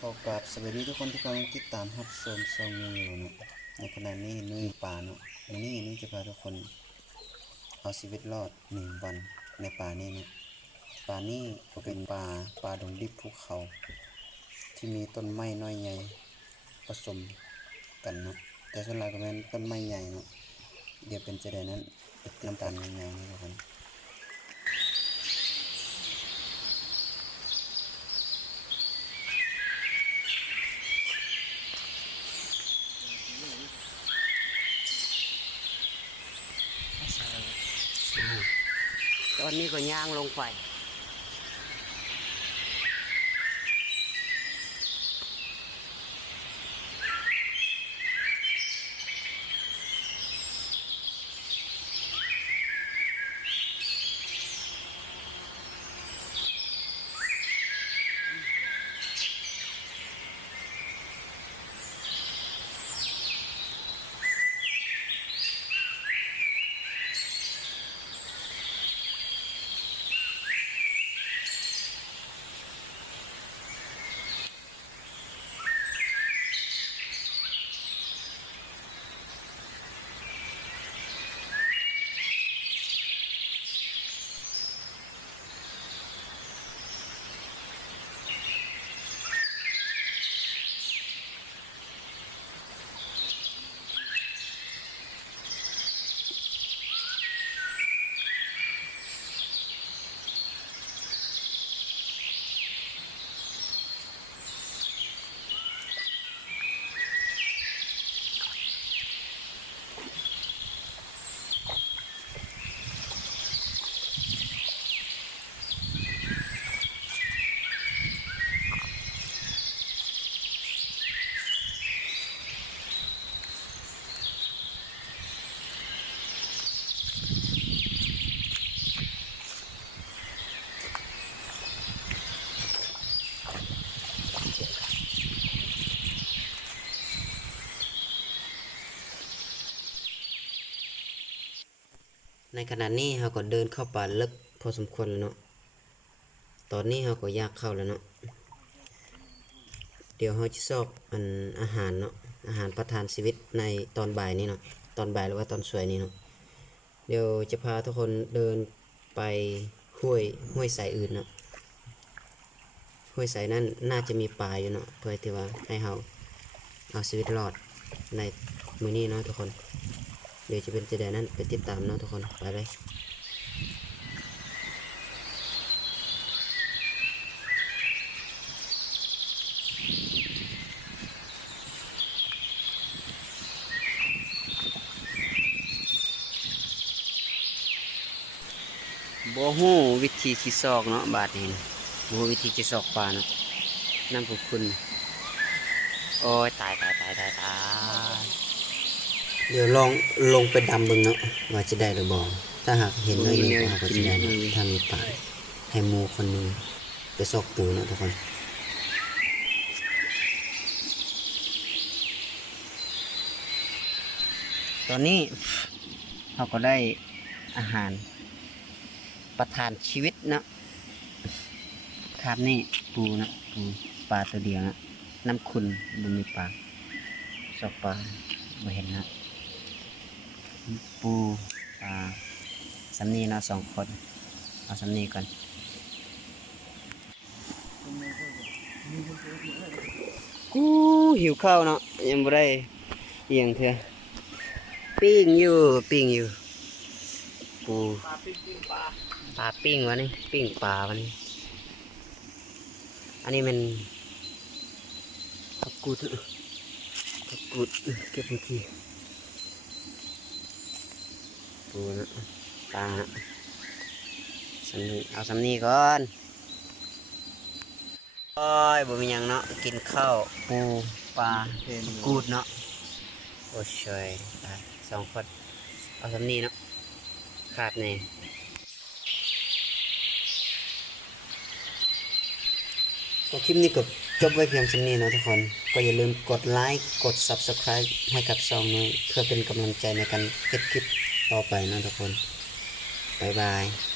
ขอกราบสวัสดีทุกคนที่กำลังติดตามรับชมซองนิวอยู่นะในขณะนี้นุ้ยป่าเนาะวันนี้นุ้ยจะพาทุกคนเอาชีวิตรอดหนึ่งวันในป่านี้นะป่านี้ก็เป็นป่าป่าดงดิบภูเขา ที่มีต้นไม้น้อยใหญ่ผสมกันเนาะแต่ส่วนใหญ่ก็เป็นต้นไม้ใหญ่เนาะเดี๋ยวเป็นจะได้นั้นไปเตรียมการยังไงนะทุกคน ตอนนี้ก็ย่างลงไป ในขณะนี้เราก็เดินเข้าป่าลึกพอสมควรแล้วเนาะ ตอนนี้เราก็ยากเข้าแล้วเนาะ เดี๋ยวเราจะสอบอันอาหารเนาะ อาหารประทานชีวิตในตอนบ่ายนี้เนาะ ตอนบ่ายหรือว่าตอนสวยนี้เนาะ เดี๋ยวจะพาทุกคนเดินไปห้วยห้วยสายอื่นเนาะ ห้วยสายนั้นน่าจะมีปลาอยู่เนาะ เพื่อที่ว่าให้เราเอาชีวิตรอดในมือนี้เนาะทุกคน เดี๋ยวจะเป็นจะได้นั้นไปติดตามนะทุกคนไปเลยบ่ฮู้วิธีที่ซอกเนาะบาดนี้นบ่ฮู้วิธีที่ซอกปลาเนาะน้ำของคุณ โอ้ยตายตายตายตายตาย เดี๋ยวลองลงไปดำเบึงเนาะว่าจะได้หรือบ่ถ้าหากเห็นน้อยหนึงก็เราก็จะได้เนาะถ้ามีป่าให้หมูคนหนึงไปซอกปูเนาะทุกคนตอนนี้เราก็ได้อาหารประทานชีวิตเนาะครับนี่ปูเนาะปูปลาตัวเดียวเนาะน้ำคุณบุมีปลาซอกปลาบ่เห็นนะ ปูปลาสำนีเนาะสองคนเอาสำนีก่อนกูหิวข้าวเนาะยังบ่ได้เอียงเถอะปิ้งอยู่ปิ้งอยู่ปูปลาปิ้งวะนี่ปิ้งปลาวะนี่อันนี้มันผักกูดผักกูดเก็บมือที ปูนะปลาสำนีเอาสำนีก่อนโอ้ยบ่มีหยังเนาะกินข้าวปูปลาเป็นกูดเนาะโอ้ช่วยตายสองคนเอาสำนีเนาะขาดแน่ก็คลิปนี้ก็จบไว้เพียงสำนี้นะทุกคน ก็อย่าลืมกดไลค์ กด Subscribe ให้กับช่องนี้เพื่อเป็นกำลังใจในการเก็บคลิป ต่อไปนะทุกคน บ๊ายบาย